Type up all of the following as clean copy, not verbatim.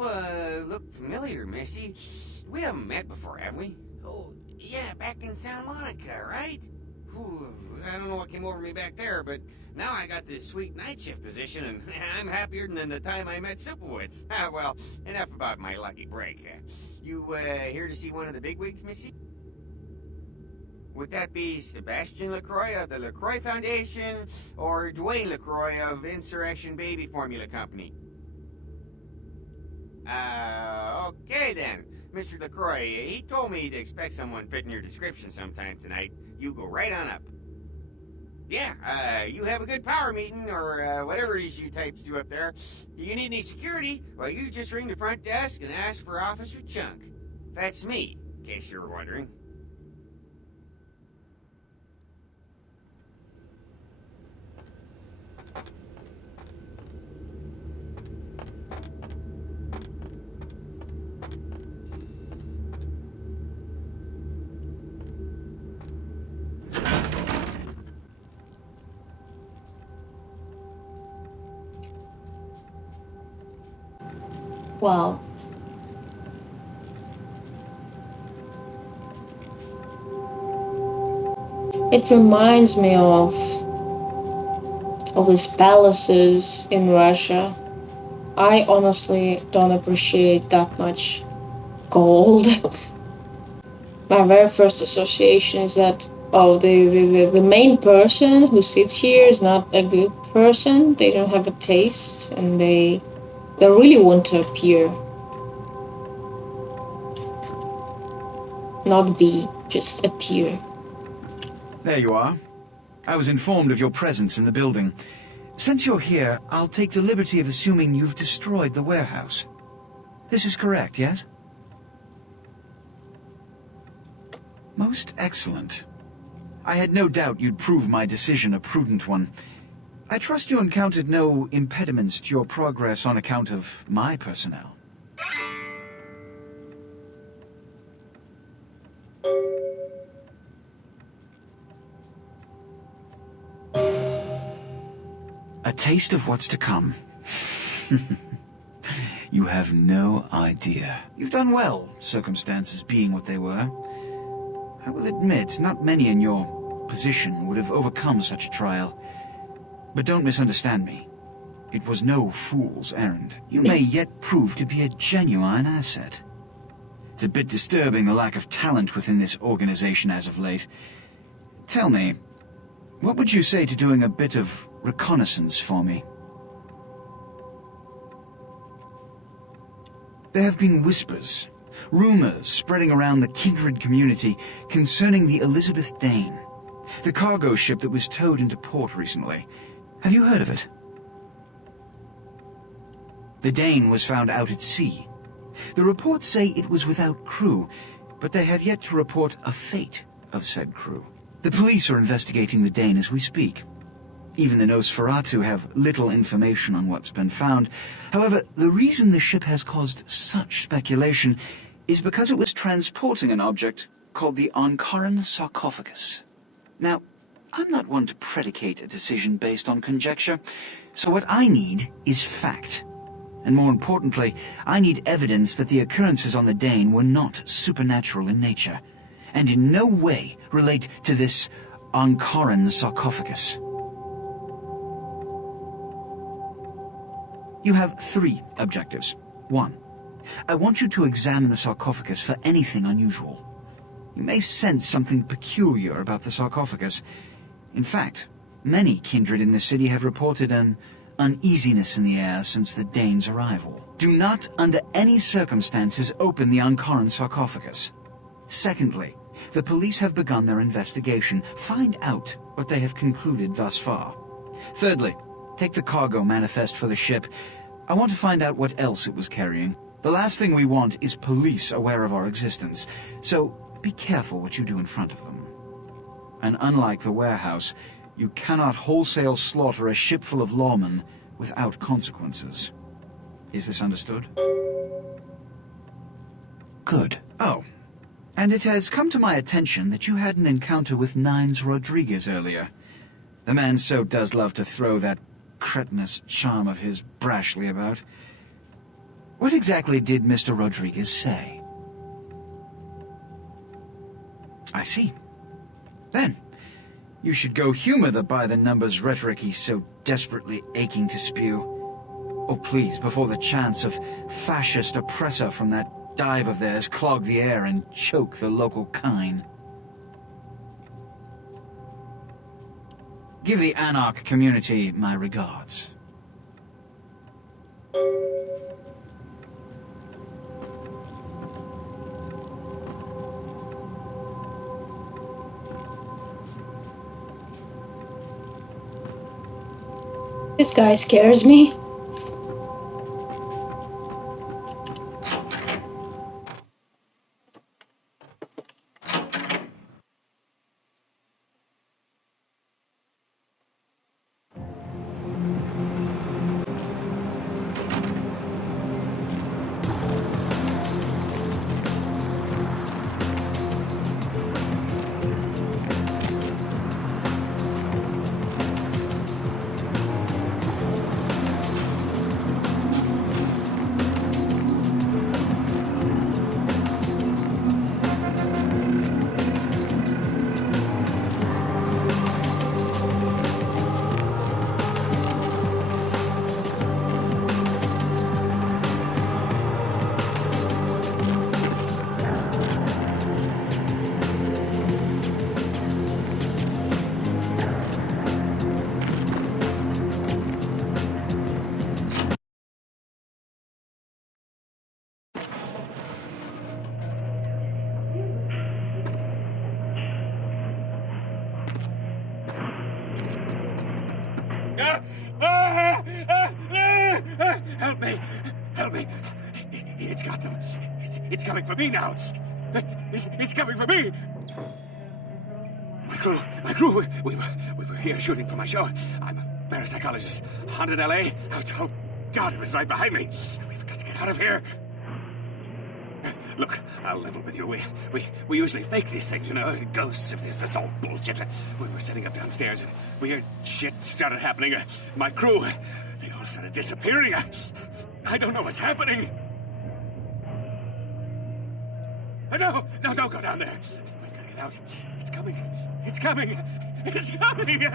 look familiar, Missy. We haven't met before, have we? Oh, yeah, back in Santa Monica, right? Whew, I don't know what came over me back there, but now I got this sweet night shift position, and I'm happier than the time I met Sipowicz. Well, enough about my lucky break. You, here to see one of the bigwigs, Missy? Would that be Sebastian LaCroix of the LaCroix Foundation, or Dwayne LaCroix of Insurrection Baby Formula Company? Okay then. Mr. LaCroix, he told me to expect someone fitting your description sometime tonight. You go right on up. Yeah, you have a good power meeting, or whatever it is you types do up there. You need any security? Well, you just ring the front desk and ask for Officer Chunk. That's me, in case you were wondering. Wow. It reminds me of these palaces in Russia. I honestly don't appreciate that much gold. My very first association is that, oh, the main person who sits here is not a good person. They don't have a taste, and they really want to appear. Not be, just appear. There you are. I was informed of your presence in the building. Since you're here, I'll take the liberty of assuming you've destroyed the warehouse. This is correct, yes? Most excellent. I had no doubt you'd prove my decision a prudent one. I trust you encountered no impediments to your progress on account of my personnel. A taste of what's to come. You have no idea. You've done well, circumstances being what they were. I will admit, not many in your position would have overcome such a trial. But don't misunderstand me. It was no fool's errand. You may yet prove to be a genuine asset. It's a bit disturbing, the lack of talent within this organization as of late. Tell me, what would you say to doing a bit of reconnaissance for me? There have been whispers, rumors spreading around the kindred community concerning the Elizabeth Dane, the cargo ship that was towed into port recently. Have you heard of it? The Dane was found out at sea. The reports say it was without crew, but they have yet to report a fate of said crew. The police are investigating the Dane as we speak. Even the Nosferatu have little information on what's been found. However, the reason the ship has caused such speculation is because it was transporting an object called the Ankaran sarcophagus. Now, I'm not one to predicate a decision based on conjecture, so what I need is fact. And more importantly, I need evidence that the occurrences on the Dane were not supernatural in nature, and in no way relate to this Ankaran sarcophagus. You have 3 objectives. 1. I want you to examine the sarcophagus for anything unusual. You may sense something peculiar about the sarcophagus. In fact, many kindred in the city have reported an uneasiness in the air since the Dane's arrival. Do not, under any circumstances, open the Ankaran sarcophagus. Secondly, the police have begun their investigation. Find out what they have concluded thus far. Thirdly, take the cargo manifest for the ship. I want to find out what else it was carrying. The last thing we want is police aware of our existence, so be careful what you do in front of them. And unlike the warehouse, you cannot wholesale slaughter a ship full of lawmen without consequences. Is this understood? Good. Oh, and it has come to my attention that you had an encounter with Nines Rodriguez earlier. The man so does love to throw that cretinous charm of his brashly about. What exactly did Mr. Rodriguez say? I see. Then, you should go humor the by-the-numbers rhetoric he's so desperately aching to spew. Oh, please, before the chance of fascist oppressor from that dive of theirs clog the air and choke the local kine. Give the Anarch community my regards. This guy scares me. Help me! Help me! It's got them. It's coming for me now. It's coming for me. My crew. We were here shooting for my show. I'm a parapsychologist. Haunted LA. Oh God, it was right behind me. We've got to get out of here. Look, I'll level with you. We usually fake these things, you know, ghosts of this. That's all bullshit. We were setting up downstairs and weird shit started happening. My crew, they all started disappearing. I don't know what's happening. No, don't go down there. We've got to get out. It's coming. It's coming. It's coming.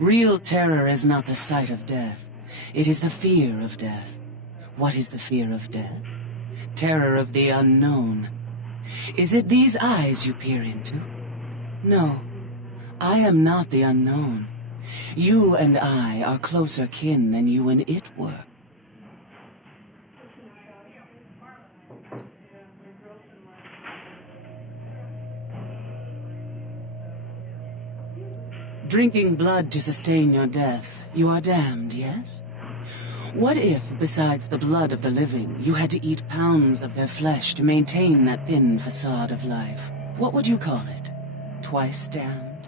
Real terror is not the sight of death. It is the fear of death. What is the fear of death? Terror of the unknown. Is it these eyes you peer into? No. I am not the unknown. You and I are closer kin than you and it were. Drinking blood to sustain your death, you are damned, yes? What if, besides the blood of the living, you had to eat pounds of their flesh to maintain that thin facade of life? What would you call it? Twice damned?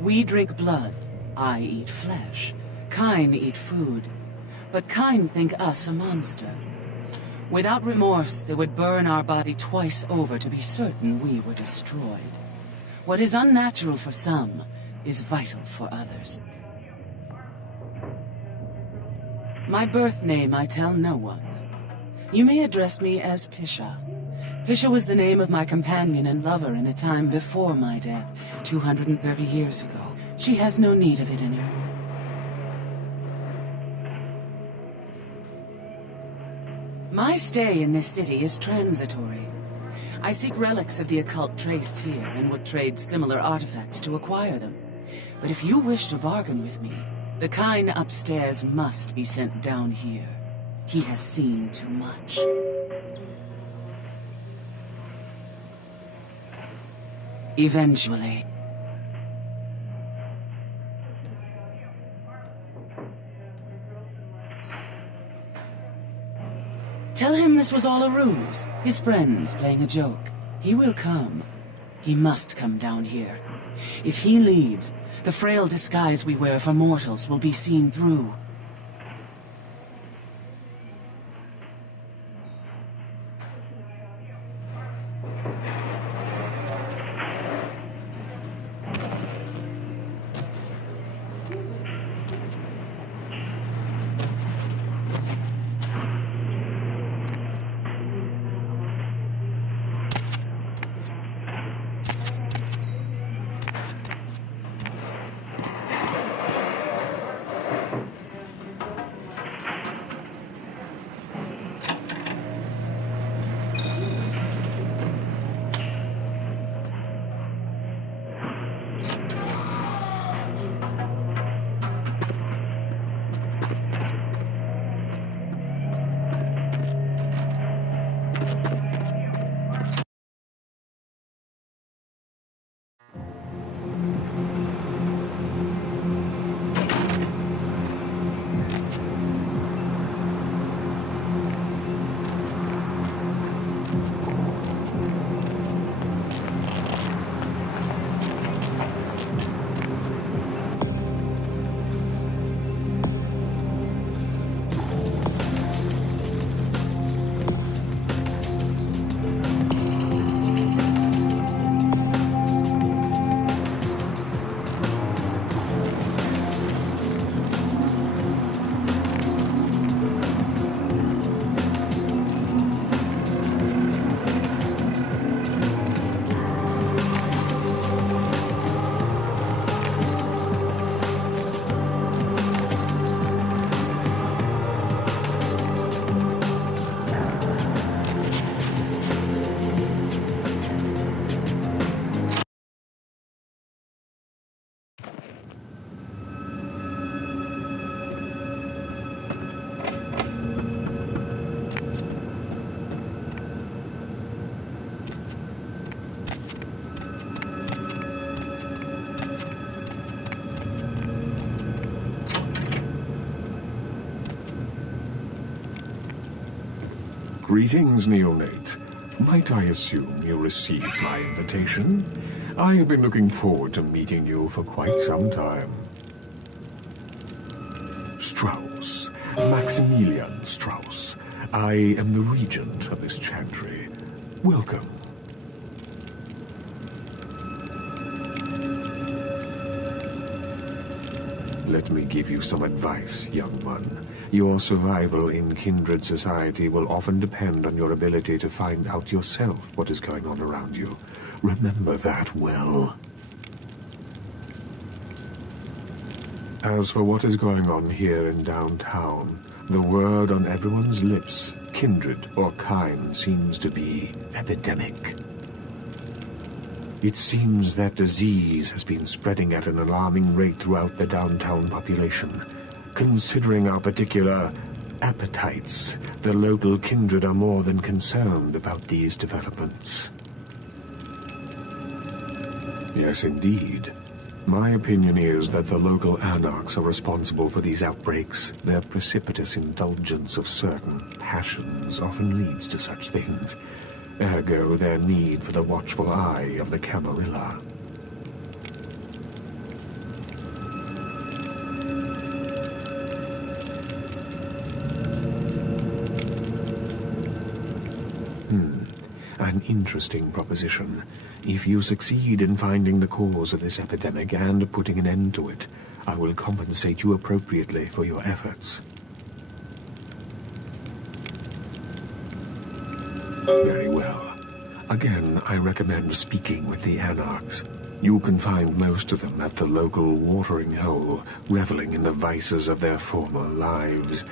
We drink blood, I eat flesh. Kine eat food. But Kine think us a monster. Without remorse, they would burn our body twice over to be certain we were destroyed. What is unnatural for some is vital for others. My birth name I tell no one. You may address me as Pisha. Pisha was the name of my companion and lover in a time before my death, 230 years ago. She has no need of it anymore. My stay in this city is transitory. I seek relics of the occult traced here and would trade similar artifacts to acquire them. But if you wish to bargain with me, the Kine upstairs must be sent down here. He has seen too much. Eventually. Tell him this was all a ruse, his friends playing a joke. He will come. He must come down here. If he leaves, the frail disguise we wear for mortals will be seen through. Greetings, neonate. Might I assume you received my invitation? I have been looking forward to meeting you for quite some time. Strauss. Maximilian Strauss. I am the regent of this chantry. Welcome. Let me give you some advice, young one. Your survival in kindred society will often depend on your ability to find out yourself what is going on around you. Remember that well. As for what is going on here in downtown, the word on everyone's lips, kindred or kind, seems to be epidemic. It seems that disease has been spreading at an alarming rate throughout the downtown population. Considering our particular appetites, the local kindred are more than concerned about these developments. Yes, indeed. My opinion is that the local anarchs are responsible for these outbreaks. Their precipitous indulgence of certain passions often leads to such things. Ergo, their need for the watchful eye of the Camarilla. An interesting proposition. If you succeed in finding the cause of this epidemic and putting an end to it, I will compensate you appropriately for your efforts. Very well. Again, I recommend speaking with the Anarchs. You can find most of them at the local watering hole, reveling in the vices of their former lives.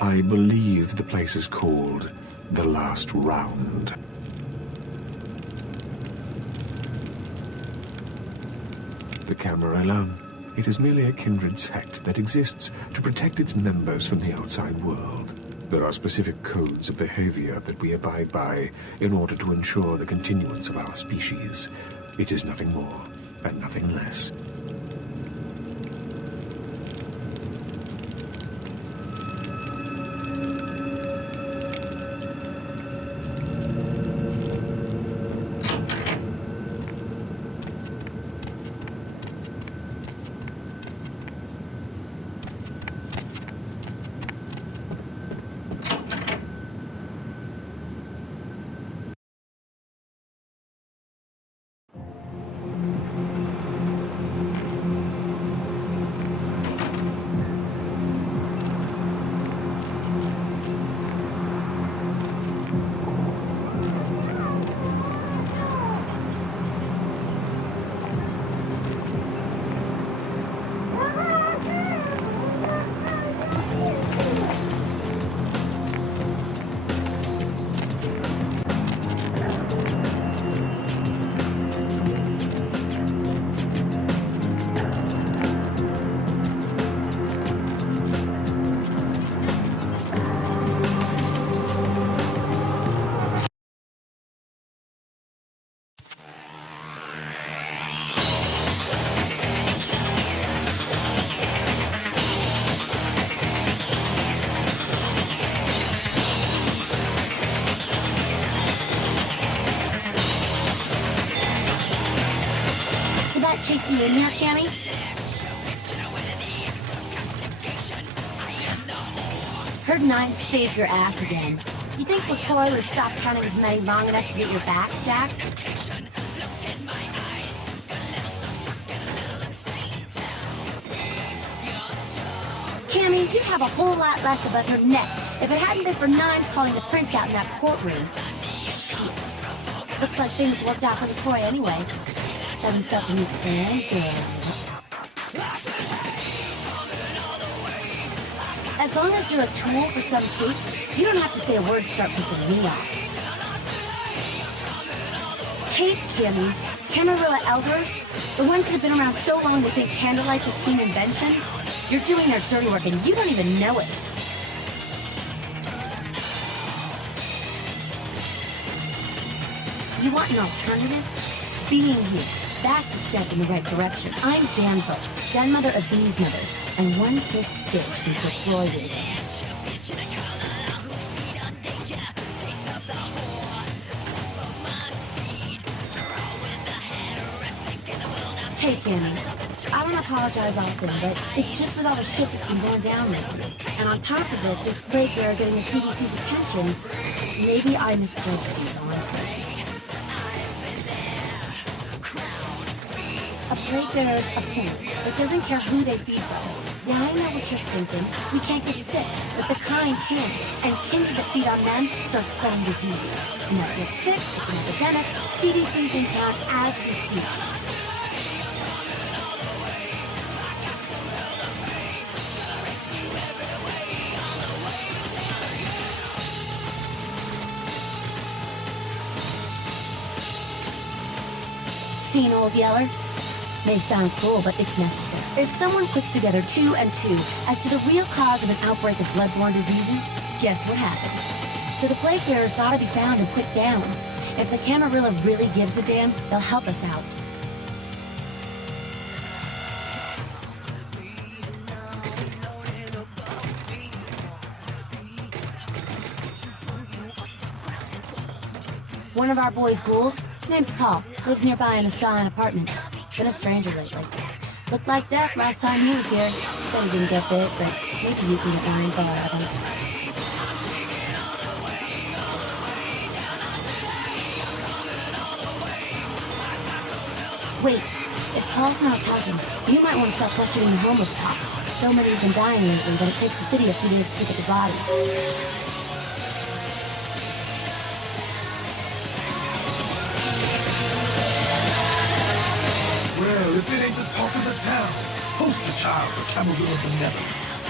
I believe the place is called The Last Round. The Camarilla. It is merely a kindred sect that exists to protect its members from the outside world. There are specific codes of behavior that we abide by in order to ensure the continuance of our species. It is nothing more and nothing less. Chased you in here, Cammy? Heard Nine saved your ass again. You think LaCroix would have stopped counting his money long enough to get your back, Jack? Cammy, you'd have a whole lot less above your neck if it hadn't been for Nines calling the prince out in that courtroom. Shit. Looks like things worked out for LaCroix anyway. Got himself a new friend, As long as you're a tool for some kids, you don't have to say a word to start pissing me off. Kate, Kimmy, Camarilla elders, the ones that have been around so long they think candlelight's a keen invention, you're doing their dirty work and you don't even know it. You want an alternative? Being here. That's a step in the right direction. I'm Damsel, grandmother of these mothers, and one pissed bitch since LaCroix was dead. Hey, Cammy. I don't apologize often, but it's just with all the shit that's been going down lately. And on top of it, this break bear getting the CDC's attention, maybe I misjudged you, honestly. A plague bearers a pool. It doesn't care who they feed from. Now I know what you're thinking. We can't get sick, but the kind can. And kindred that feed on them start spreading disease. And if you get sick, it's an epidemic. CDC's in town as we speak. Seen Old Yeller? May sound cruel, but it's necessary. If someone puts together 2 and 2 as to the real cause of an outbreak of bloodborne diseases, guess what happens? So the plague bearers gotta be found and put down. If the Camarilla really gives a damn, they'll help us out. One of our boys' ghouls, his name's Paul, lives nearby in the Skyline Apartments. Been a stranger lately. Looked like death last time he was here. Said he didn't get bit, but maybe you can get more info out of him. Wait, if Paul's not talking, you might want to start questioning the homeless pop. So many have been dying lately that it takes the city a few days to pick up the bodies. Well, if it ain't the talk of the town, poster child for Camarilla benevolence.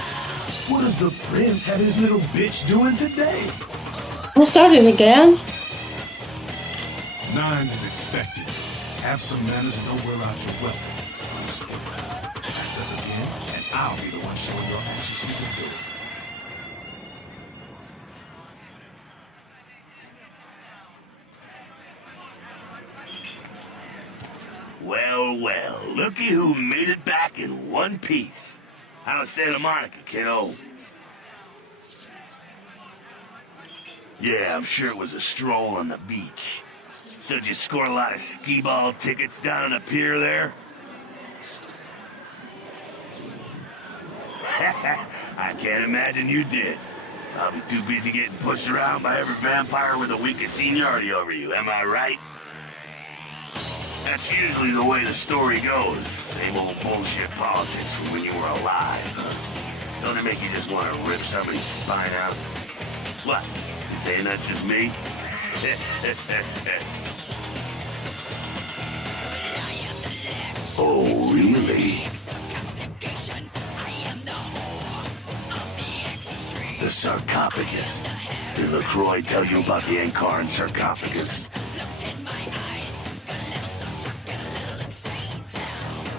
What does the prince have his little bitch doing today? We'll start it again. Nines is expected. Have some manners and know where out your welcome. I'm scared. Act up again, and I'll be the one showing your ashes to the door. Well, well, looky who made it back in one piece. How's Santa Monica, kiddo? Yeah, I'm sure it was a stroll on the beach. So did you score a lot of skee-ball tickets down on the pier there? I can't imagine you did. I'll be too busy getting pushed around by every vampire with the weakest seniority over you, am I right? That's usually the way the story goes. Same old bullshit politics from when you were alive, huh? Don't it make you just want to rip somebody's spine out? What? You saying that's just me? Oh, really? The sarcophagus. Did LaCroix tell you about the Ankaran sarcophagus?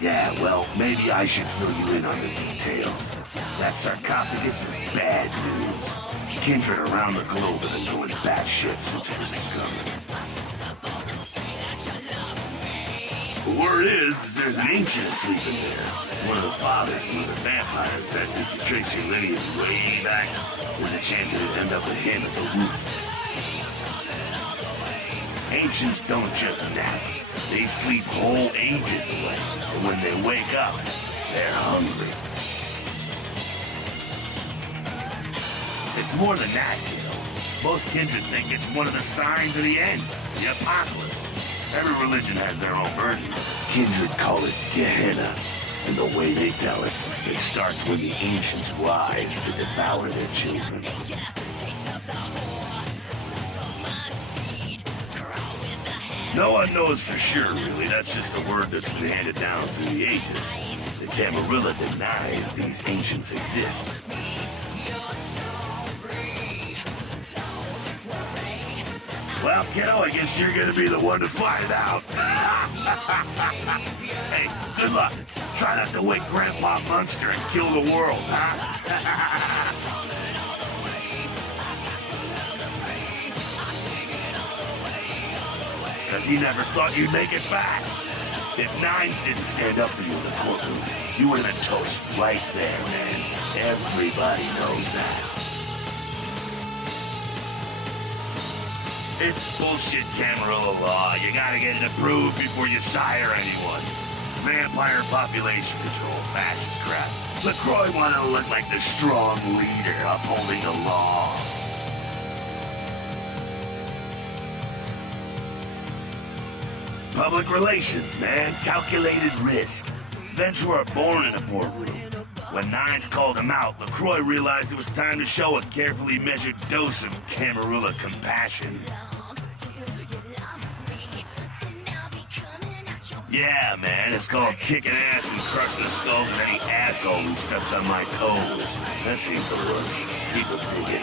Yeah, well, maybe I should fill you in on the details. That sarcophagus is bad news. Kindred around the globe have been going batshit since it was discovered. The word is there's an ancient sleeping there. One of the fathers of the vampires that if you trace your lineage way back, there's a chance it'll end up with him at the root. Ancients don't just nap. They sleep whole ages away, and when they wake up, they're hungry. It's more than that, you know. Most kindred think it's one of the signs of the end, the apocalypse. Every religion has their own version. Kindred call it Gehenna, and the way they tell it, it starts when the ancients rise to devour their children. No one knows for sure, really. That's just a word that's been handed down through the ages. The Camarilla denies these ancients exist. Well, kiddo, I guess you're gonna be the one to find out. Hey, good luck. Try not to wake Grandpa Munster and kill the world, huh? Because he never thought you'd make it back. If Nines didn't stand up for you in the courtroom, you would have been toast right there, man. Everybody knows that. It's bullshit Camarilla law. You gotta get it approved before you sire anyone. Vampire population control, fascist crap. LaCroix wanted to look like the strong leader upholding the law. Public relations, man. Calculated risk. Vents were born in a boardroom. When Nines called him out, LaCroix realized it was time to show a carefully measured dose of Camarilla compassion. Yeah, man, it's called kicking ass and crushing the skulls of any asshole who steps on my toes. That seems to work. People dig it.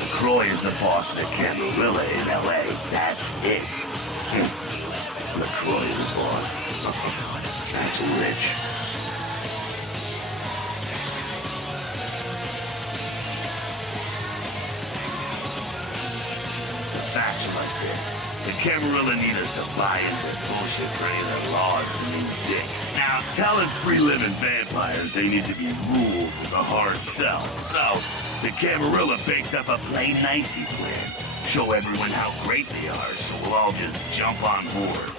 LaCroix is the boss of the Camarilla in L.A. That's it. LaCroix is the boss. That's rich. The facts are like this. The Camarilla need us to buy into this bullshit for any of their laws and mean dick. Now, telling free-living vampires they need to be ruled is a hard sell. So, the Camarilla baked up a play nicey plan. Show everyone how great they are, so we'll all just jump on board.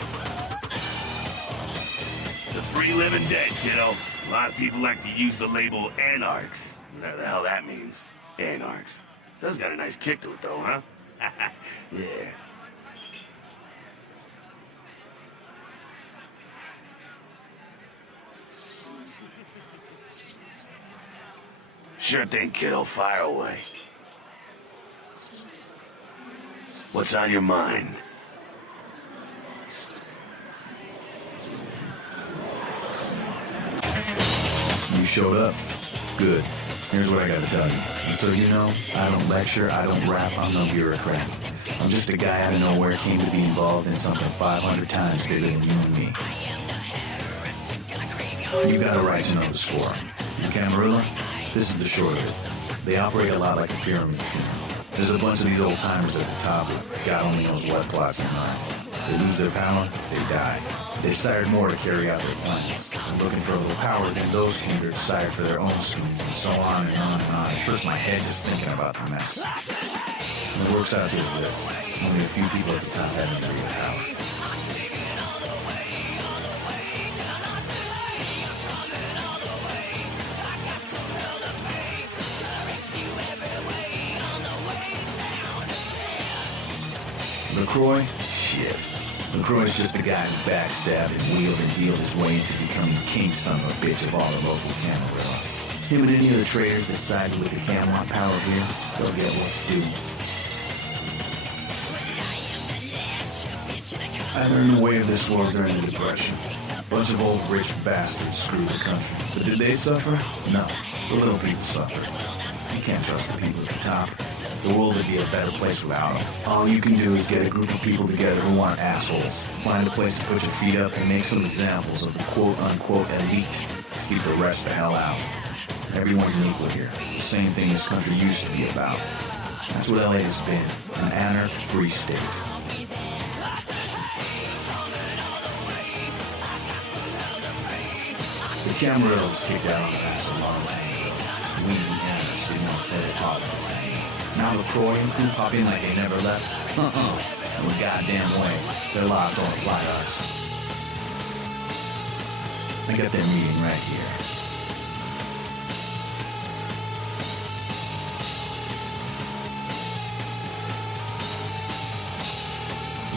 The free-living dead, kiddo. A lot of people like to use the label anarchs. Whatever the hell that means. Anarchs. Does got a nice kick to it, though, huh? Yeah. Sure thing, kiddo. Fire away. What's on your mind? You showed up. Good. Here's what I gotta tell you. And so you know, I don't lecture, I don't rap, I'm no bureaucrat. I'm just a guy out of nowhere came to be involved in something 500 times bigger than you and me. You got a right to know the score. In Camarilla, this is the short of it. They operate a lot like a pyramid scheme. There's a bunch of these old-timers at the top who God only knows what plots in mind. They lose their power, they die. They desired more to carry out their plans. And looking for a little power, then those kindred desire for their own schemes, and so on and on and on. It hurts my head just thinking about the mess. And it works out to this. Only a few people at the top have any real power. LaCroix? Shit. LaCroix's just a guy who backstabbed and wheeled and dealed his way into becoming king son of a bitch of all the local Camarilla. Him and any other traders that sided with the Camelot power here, they'll get what's due. I learned the way of this world during the Depression. A bunch of old rich bastards screwed the country. But did they suffer? No. The little people suffered. You can't trust the people at the top. The world would be a better place without them. All you can do is get a group of people together who aren't assholes. Find a place to put your feet up and make some examples of the quote-unquote elite. Keep the rest the hell out. Everyone's an equal here. The same thing this country used to be about. That's what LA has been. An anarch-free state. The Camarilla was kicked out on the pass a long time ago. We, the anarchs, didn't want federal politics. Now LaCroix and crew pop in like they never left? No goddamn way. Their laws don't apply to us. I got their meeting right here.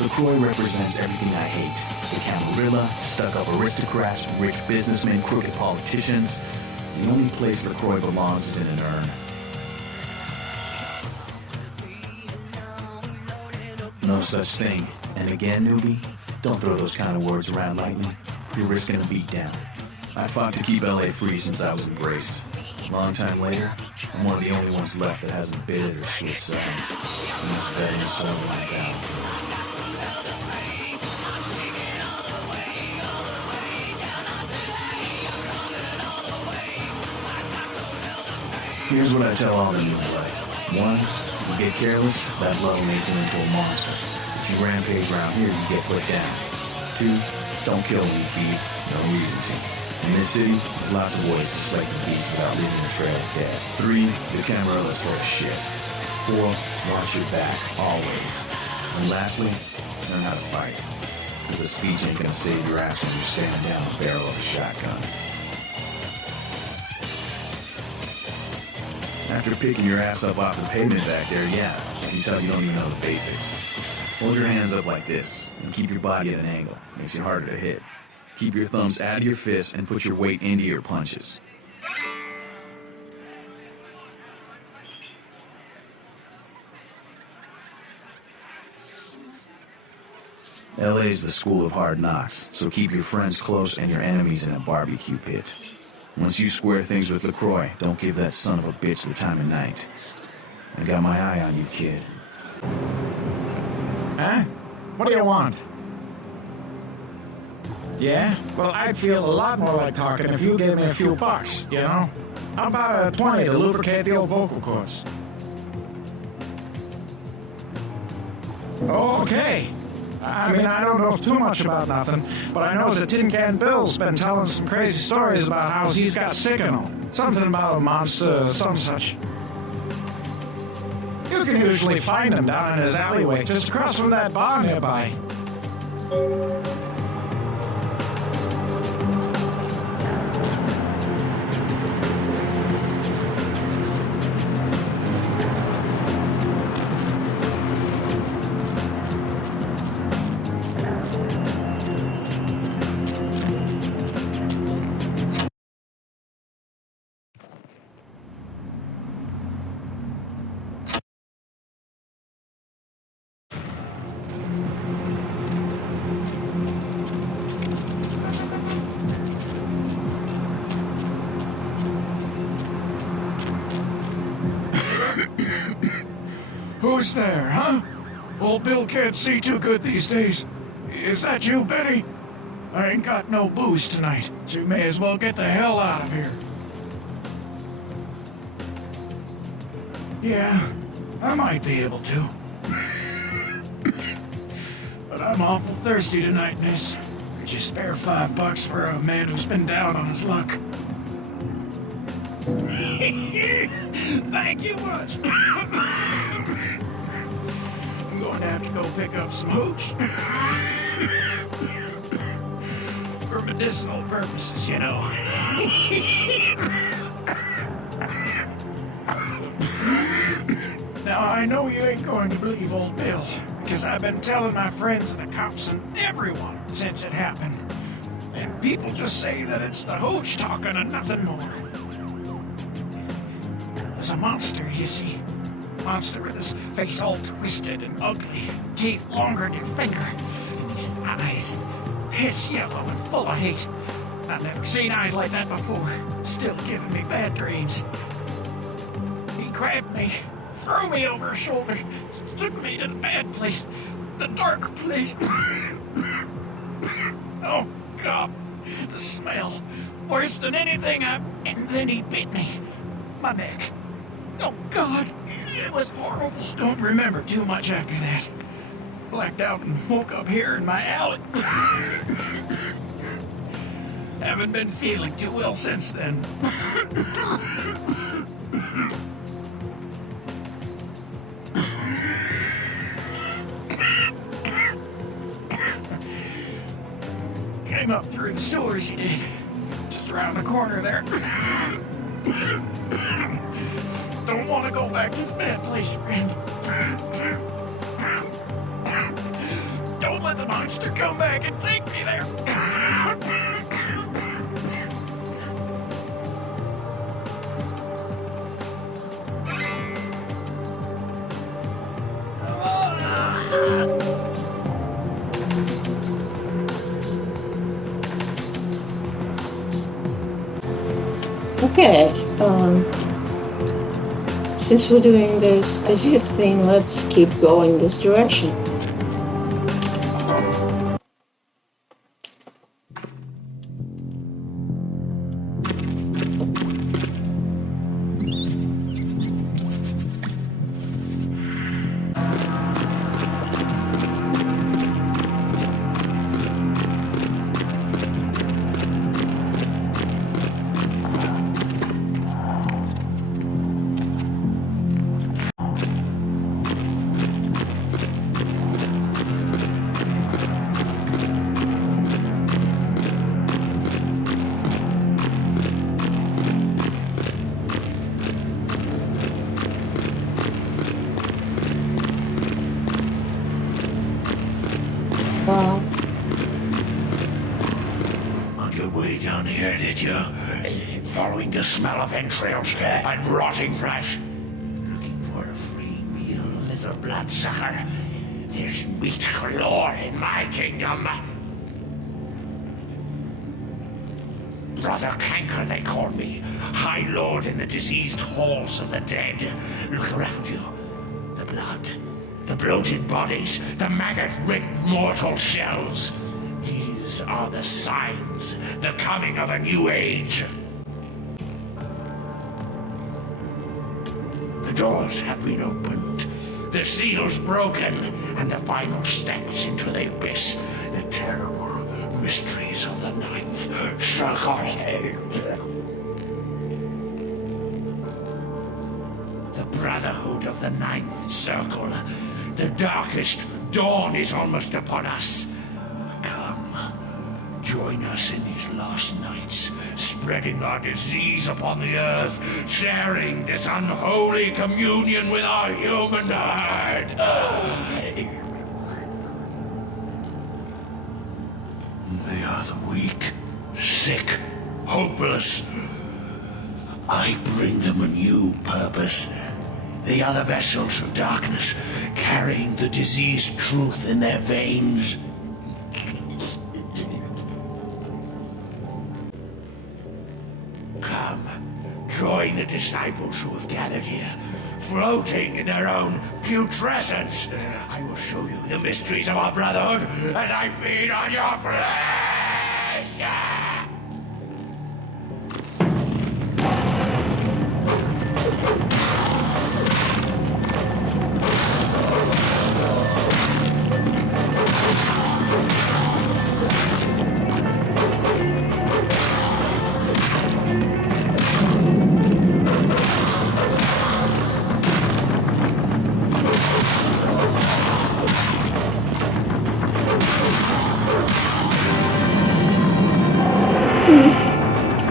LaCroix represents everything I hate. The Camarilla, stuck-up aristocrats, rich businessmen, crooked politicians. The only place LaCroix belongs is in an urn. No such thing. And again, newbie, don't throw those kind of words around lightly. You're risking a beatdown. I fought to keep LA free since I was embraced. Long time later, I'm one of the only ones left that hasn't bid or switched sides. And those veterans soul went down. Here's what I tell all the new blood. 1, you get careless, that love will make you into a monster. If you rampage around here, you get put down. 2, don't kill when you feed, no reason to. In this city, there's lots of ways to slay the beast without leaving a trail of death. 3, the Camarilla's full of shit. 4, watch your back, always. And lastly, learn how to fight. Because the speech ain't gonna save your ass when you're standing down the barrel of a shotgun. After picking your ass up off the pavement back there, yeah, I can tell you don't even know the basics. Hold your hands up like this, and keep your body at an angle. Makes you harder to hit. Keep your thumbs out of your fists and put your weight into your punches. LA's the school of hard knocks, so keep your friends close and your enemies in a barbecue pit. Once you square things with LaCroix, don't give that son of a bitch the time of night. I got my eye on you, kid. Huh? What do you want? Yeah? Well, I'd feel a lot more like talking if you gave me a few bucks, you know? How about a 20 to lubricate the old vocal cords? Okay. I mean, I don't know too much about nothing, but I know that Tin Can Bill's been telling some crazy stories about how he's got sick and all. Something about a monster, some such. You can usually find him down in his alleyway, just across from that bar nearby. Who's there, huh? Old Bill can't see too good these days. Is that you, Betty? I ain't got no booze tonight, so you may as well get the hell out of here. Yeah, I might be able to. But I'm awful thirsty tonight, miss. Could you spare $5 for a man who's been down on his luck? Thank you much. I'm going to have to go pick up some hooch. For medicinal purposes, you know. Now, I know you ain't going to believe old Bill, because I've been telling my friends and the cops and everyone since it happened. And people just say that it's the hooch talking and nothing more. There's a monster, you see. Monster with his face all twisted and ugly, teeth longer than your finger, and his eyes piss yellow and full of hate. I've never seen eyes like that before. Still giving me bad dreams. He grabbed me, threw me over his shoulder, took me to the bad place, the dark place. Oh, God, the smell. Worse than anything And then he bit me. My neck. Oh, God, it was horrible. Don't remember too much after that. Blacked out and woke up here in my alley. Haven't been feeling too well since then. Came up through the sewers, he did. Just around the corner there. Don't want to go back to the bad place, friend. Don't let the monster come back and take me there. Okay, since we're doing this disease thing, let's keep going this direction. your way down here, did you? Following the smell of entrails and rotting flesh. Looking for a free meal, little bloodsucker. There's meat galore in my kingdom. Brother Canker, they call me. High Lord in the diseased halls of the dead. Look around you. The blood. The bloated bodies. The maggot-riddled mortal shells. These are the signs. The coming of a new age. The doors have been opened. The seals broken. And the final steps into the abyss. The terrible mysteries of the ninth circle. The brotherhood of the ninth circle. The darkest dawn is almost upon us. Come, join us in these last nights, spreading our disease upon the earth, sharing this unholy communion with our human herd. They are the weak, sick, hopeless. I bring them a new purpose. They are the vessels of darkness, carrying the diseased truth in their veins. Come, join the disciples who have gathered here, floating in their own putrescence. I will show you the mysteries of our brotherhood as I feed on your flesh.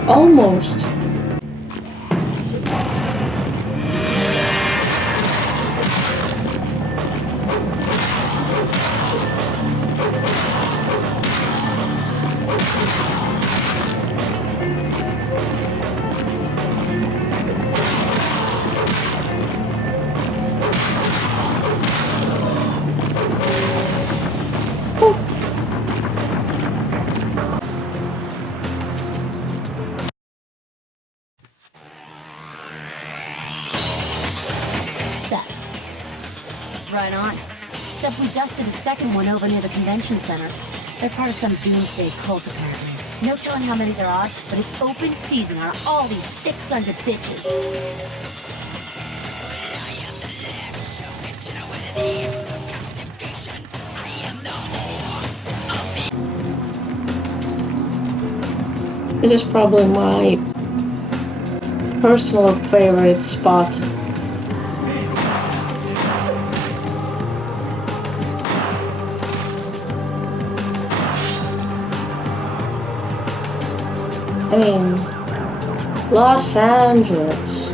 Almost. Right on. Except we just did a second one over near the convention center. They're part of some doomsday cult, apparently. No telling how many there are, but it's open season on all these sick sons of bitches. This is probably my personal favorite spot. I mean, Los Angeles.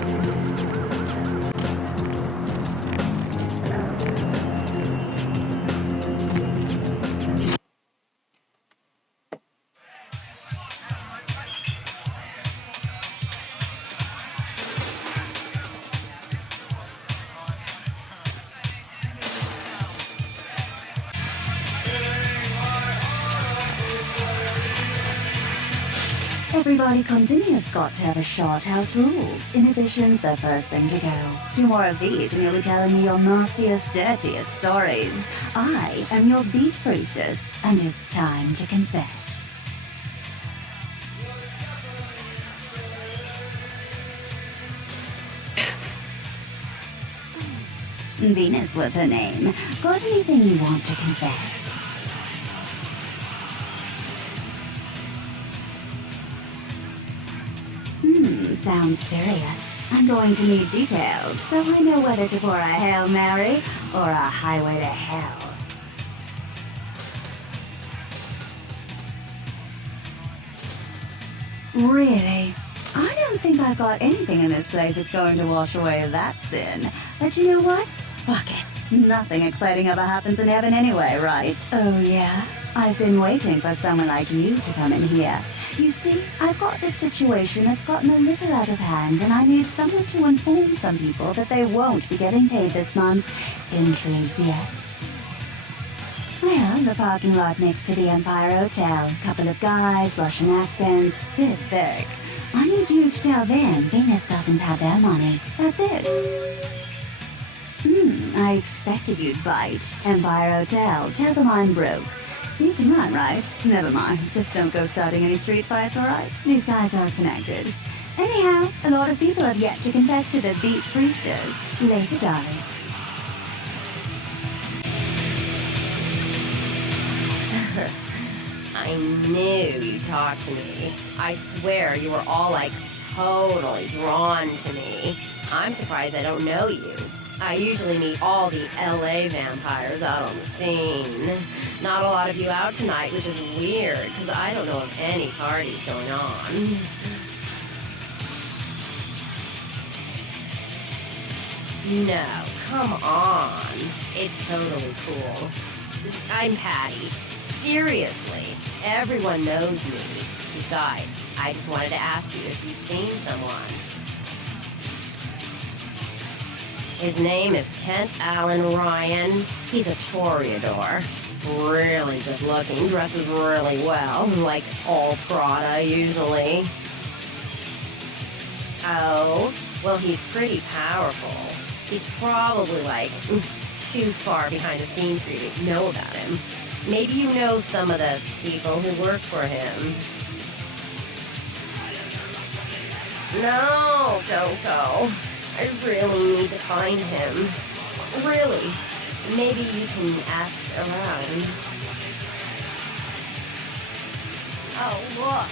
Everybody comes in here's got to have a shot. House rules. Inhibition's the first thing to go. 2 more of these and you'll be telling me your nastiest, dirtiest stories. I am your beat priestess, and it's time to confess. Venus was her name. Got anything you want to confess? Sounds serious. I'm going to need details, so I know whether to pour a Hail Mary or a highway to hell. Really? I don't think I've got anything in this place that's going to wash away that sin. But you know what? Fuck it. Nothing exciting ever happens in heaven anyway, right? Oh yeah? I've been waiting for someone like you to come in here. You see, I've got this situation that's gotten a little out of hand, and I need someone to inform some people that they won't be getting paid this month. Intrigued yet? Well, the parking lot next to the Empire Hotel. Couple of guys, Russian accents, bit thick. I need you to tell them Venus doesn't have their money. That's it. I expected you'd bite. Empire Hotel. Tell them I'm broke. You can run, right? Never mind. Just don't go starting any street fights, alright? These guys are connected. Anyhow, a lot of people have yet to confess to the beat priestess. Later, darling. I knew you'd talk to me. I swear you were all like totally drawn to me. I'm surprised I don't know you. I usually meet all the LA vampires out on the scene. Not a lot of you out tonight, which is weird, because I don't know of any parties going on. No, come on. It's totally cool. I'm Patty. Seriously, everyone knows me. Besides, I just wanted to ask you if you've seen someone. His name is Kent Allen Ryan. He's a toreador. Really good looking, dresses really well, like all Prada usually. Oh, well, he's pretty powerful. He's probably like too far behind the scenes for you to know about him. Maybe you know some of the people who work for him. No, don't go. I really need to find him. Really. Maybe you can ask around. Oh, look.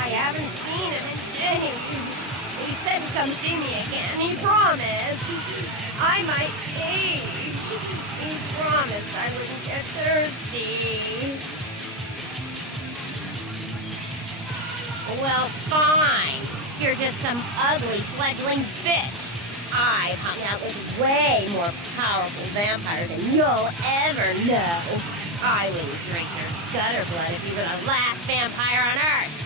I haven't seen him in days. He said to come see me again. He promised. I might age. He promised I wouldn't get thirsty. Well, fine. You're just some ugly fledgling bitch. I've hung out with way more powerful vampires than you'll ever know. I wouldn't drink your gutter blood if you were the last vampire on Earth.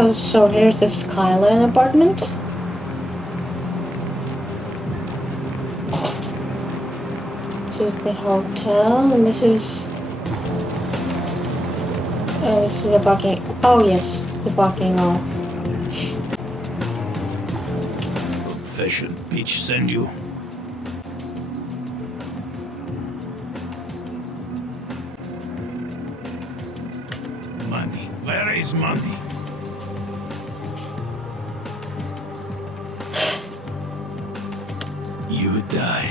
Oh, so here's the Skyline apartment. This is the hotel, and this is the parking. Oh yes, the parking lot. Confession, bitch, send you. Money. Where is money? You die.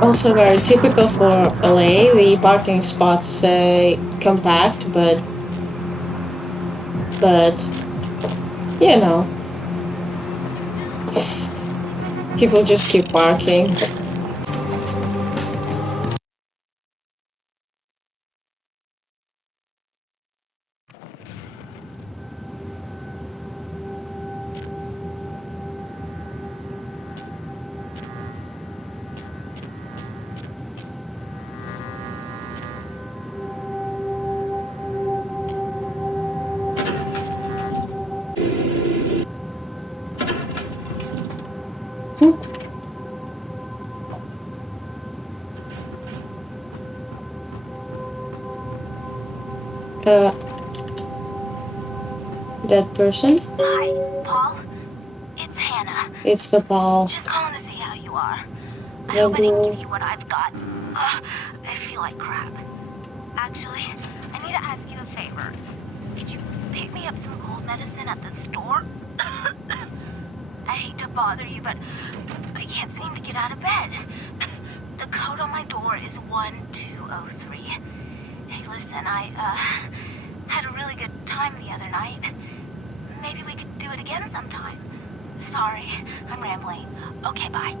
Also very typical for LA, the parking spots compact, but you know, people just keep parking. That person? Hi, Paul. It's Hannah. It's the Paul. Just calling to see how you are. I Yeah, hope I didn't bro. give you what I've got. I feel like crap. Actually, I need to ask you a favor. Could you pick me up some cold medicine at the store? I hate to bother you, but I can't seem to get out of bed. The code on my door is 1203. Hey, listen, I had a really good time the other night. Maybe we could do it again sometime. Sorry, I'm rambling. Okay, bye.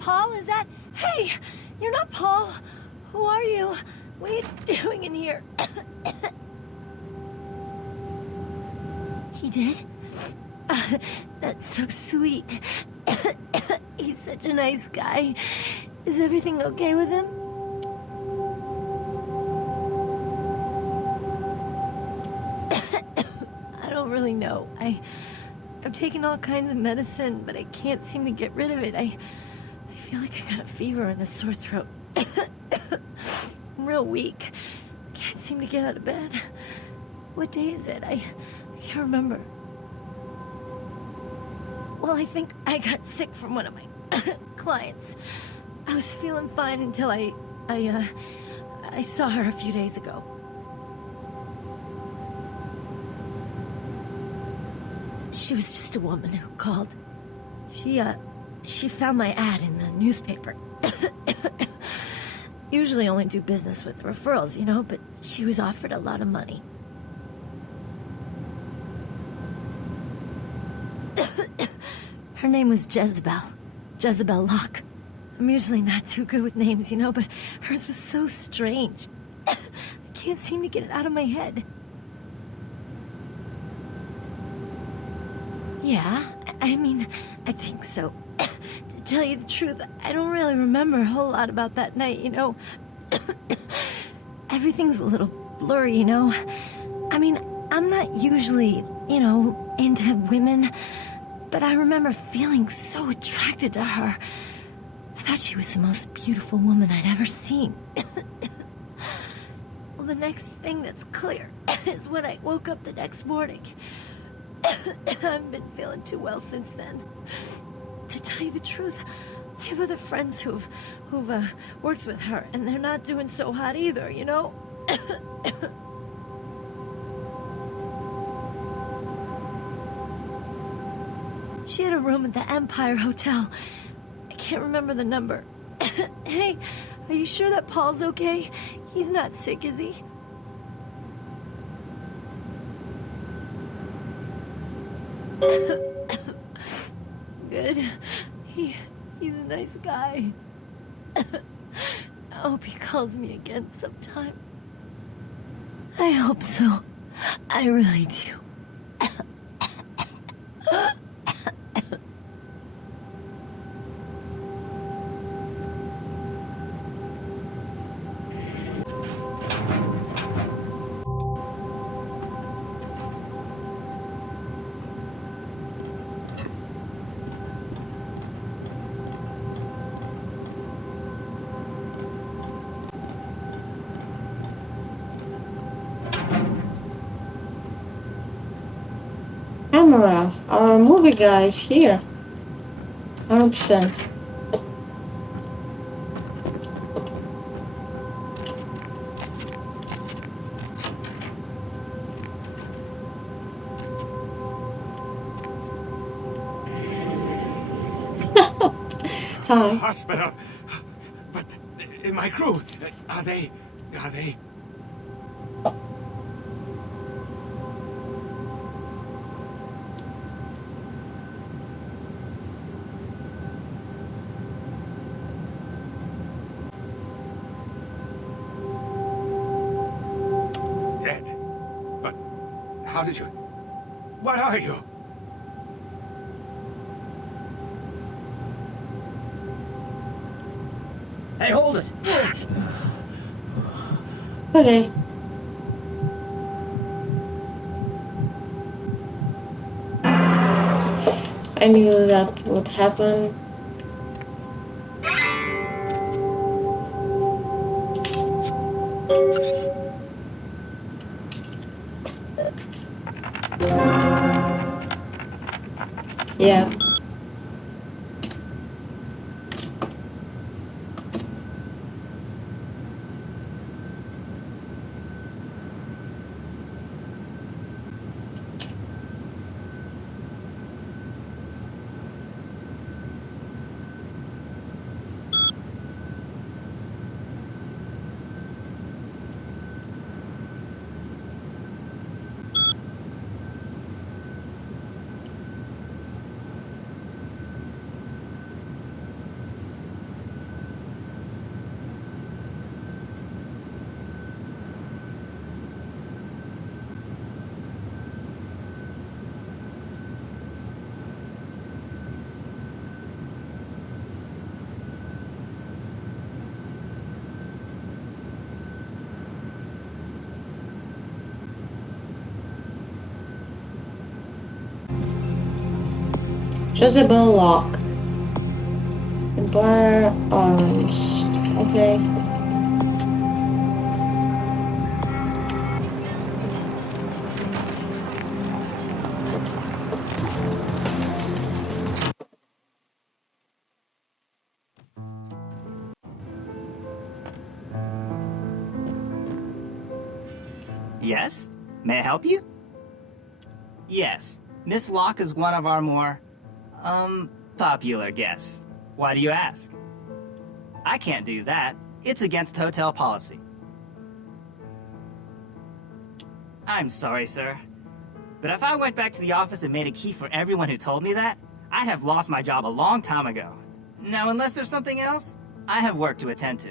Paul, is that... Hey, you're not Paul. Who are you? What are you doing in here? He did? That's so sweet. He's such a nice guy. Is everything okay with him? I don't really know. I've taken all kinds of medicine, but I can't seem to get rid of it. I feel like I got a fever and a sore throat. I'm real weak. Can't seem to get out of bed. What day is it? I can't remember. Well, I think I got sick from one of my clients. I was feeling fine until I saw her a few days ago. She was just a woman who called. She found my ad in the newspaper. Usually only do business with referrals, you know, but she was offered a lot of money. Her name was Jezebel. Jezebel Locke. I'm usually not too good with names, you know, but hers was so strange. I can't seem to get it out of my head. Yeah, I mean, I think so. To tell you the truth, I don't really remember a whole lot about that night, you know. Everything's a little blurry, you know. I mean, I'm not usually, you know, into women, but I remember feeling so attracted to her. I thought she was the most beautiful woman I'd ever seen. Well, the next thing that's clear is when I woke up the next morning. I haven't been feeling too well since then. To tell you the truth, I have other friends who've worked with her, and they're not doing so hot either, you know? She had a room at the Empire Hotel. I can't remember the number. Hey, are you sure that Paul's okay? He's not sick, is he? Good. He's a nice guy. I hope he calls me again sometime. I hope so. I really do. Camera, our movie guy is here. 100%. Hi. Hospital. But my crew, are they... How did you... What are you? Hey, hold it! Okay. I knew that would happen. Yeah. Jezebel lock. Bar arms. Okay. Yes? May I help you? Yes. Miss Locke is one of our more, popular guests. Why do you ask? I can't do that. It's against hotel policy. I'm sorry, sir. But if I went back to the office and made a key for everyone who told me that, I'd have lost my job a long time ago. Now, unless there's something else, I have work to attend to.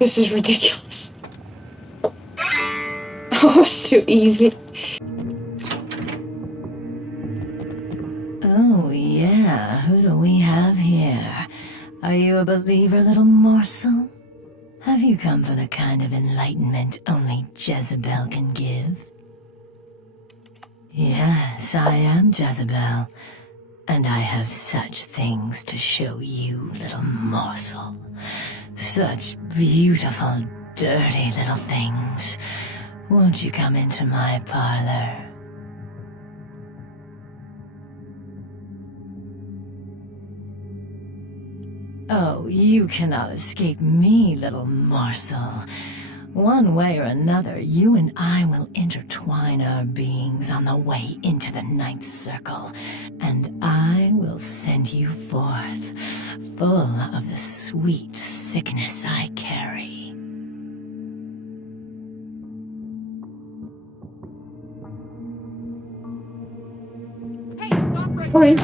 This is ridiculous. Oh, it's too easy. Oh, yeah. Who do we have here? Are you a believer, little morsel? Have you come for the kind of enlightenment only Jezebel can give? Yes, I am Jezebel. And I have such things to show you, little morsel. Such beautiful, dirty little things. Won't you come into my parlor? Oh, you cannot escape me, little morsel. One way or another, you and I will intertwine our beings on the way into the ninth circle, and I will send you forth, full of the sweet sickness I carry. Sorry.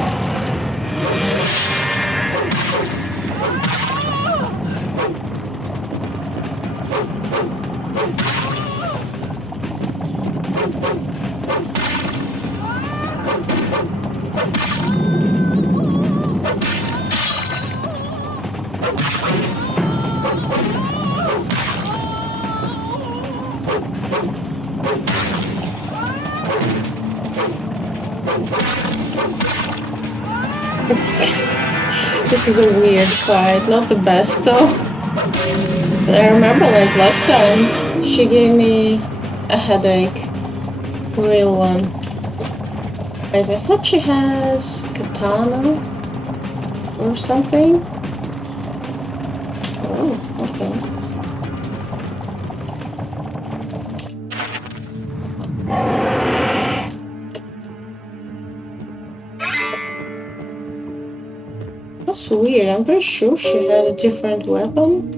This is a weird fight, not the best though. But I remember like last time, she gave me a headache. A real one. Wait, I thought she has katana or something. Oh, okay. That's weird. I'm pretty sure she had a different weapon.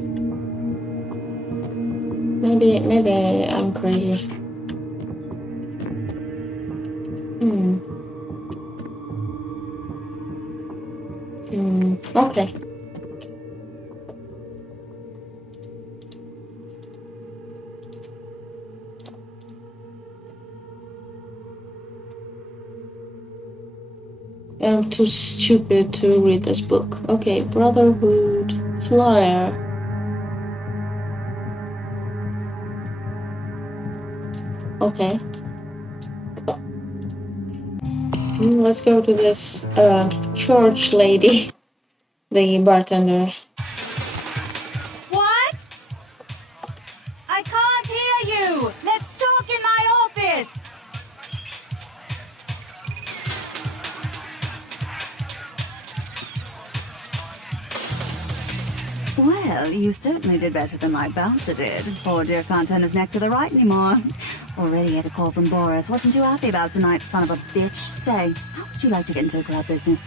Maybe I'm crazy. Okay. I'm too stupid to read this book. Okay, Brotherhood Flyer. Okay. Let's go to this church lady, the bartender. What? I can't hear you! Let's talk in my office! Well, you certainly did better than my bouncer did. Poor dear can't turn his neck to the right anymore. Already had a call from Boris. Wasn't too happy about tonight, son of a bitch. Say, how would you like to get into the club business,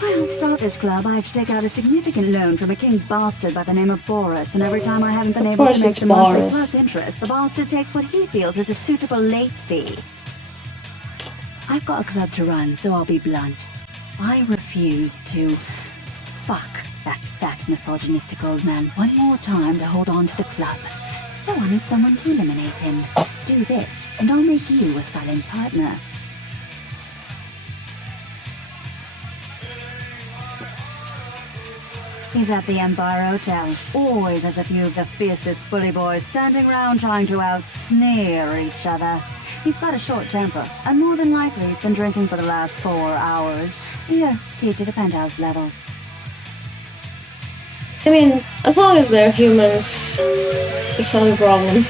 Well, to start this club, I had to take out a significant loan from a king bastard by the name of Boris, and every time I haven't been able to make the monthly plus interest, the bastard takes what he feels is a suitable late fee. I've got a club to run, so I'll be blunt. I refuse to fuck that fat misogynistic old man one more time to hold on to the club. So I need someone to eliminate him. Do this, and I'll make you a silent partner. He's at the Empire Hotel. Always has a few of the fiercest bully boys standing around trying to out-sneer each other. He's got a short temper, and more than likely he's been drinking for the last 4 hours. Here, key to the penthouse level. I mean, as long as they're humans, it's not a problem.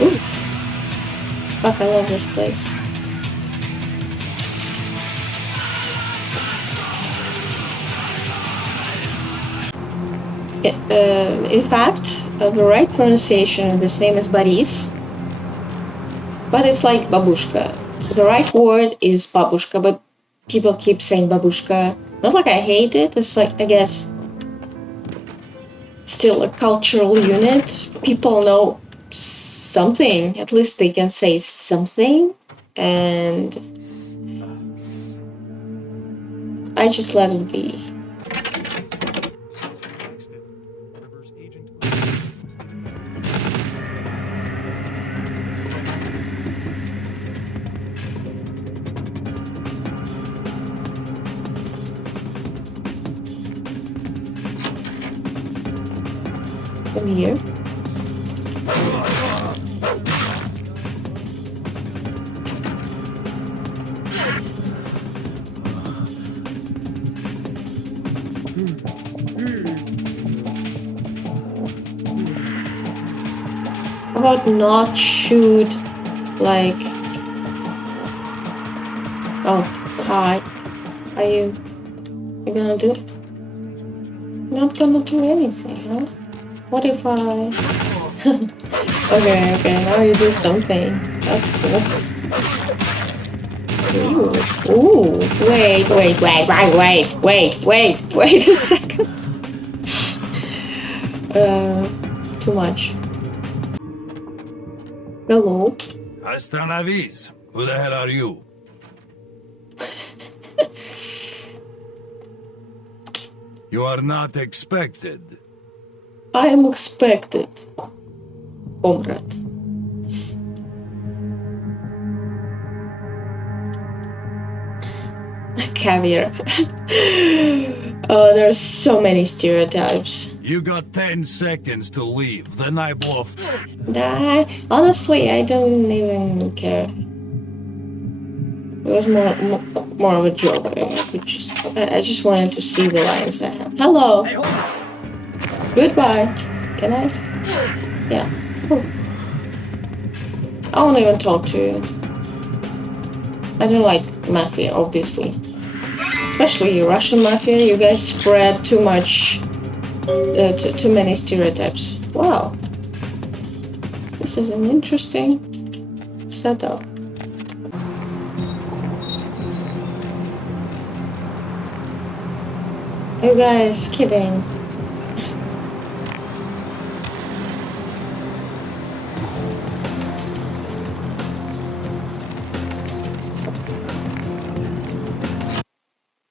Ooh. Fuck, I love this place. In fact, the right pronunciation of this name is Boris, but it's like babushka. The right word is babushka, but people keep saying babushka. Not like I hate it, it's like, I guess, still a cultural unit. People know something, at least they can say something, and I just let it be. From here. How about not shoot like... Oh, hi. Are you gonna do it? Not gonna do anything, huh? What if I... okay, now you do something. That's cool. Ooh, wait a second. Too much. Hello. Hasta la vis. Who the hell are you? You are not expected. I am expected, comrade. Caviar. Oh, there's so many stereotypes. You got 10 seconds to leave, then I blow. Honestly, I don't even care. It was more of a joke. I just wanted to see the lines I have. Hello. Goodbye. Can I? Yeah. Oh. I won't even talk to you. I don't like mafia, obviously. Especially Russian mafia. You guys spread too much, too many stereotypes. Wow. This is an interesting setup. You guys kidding?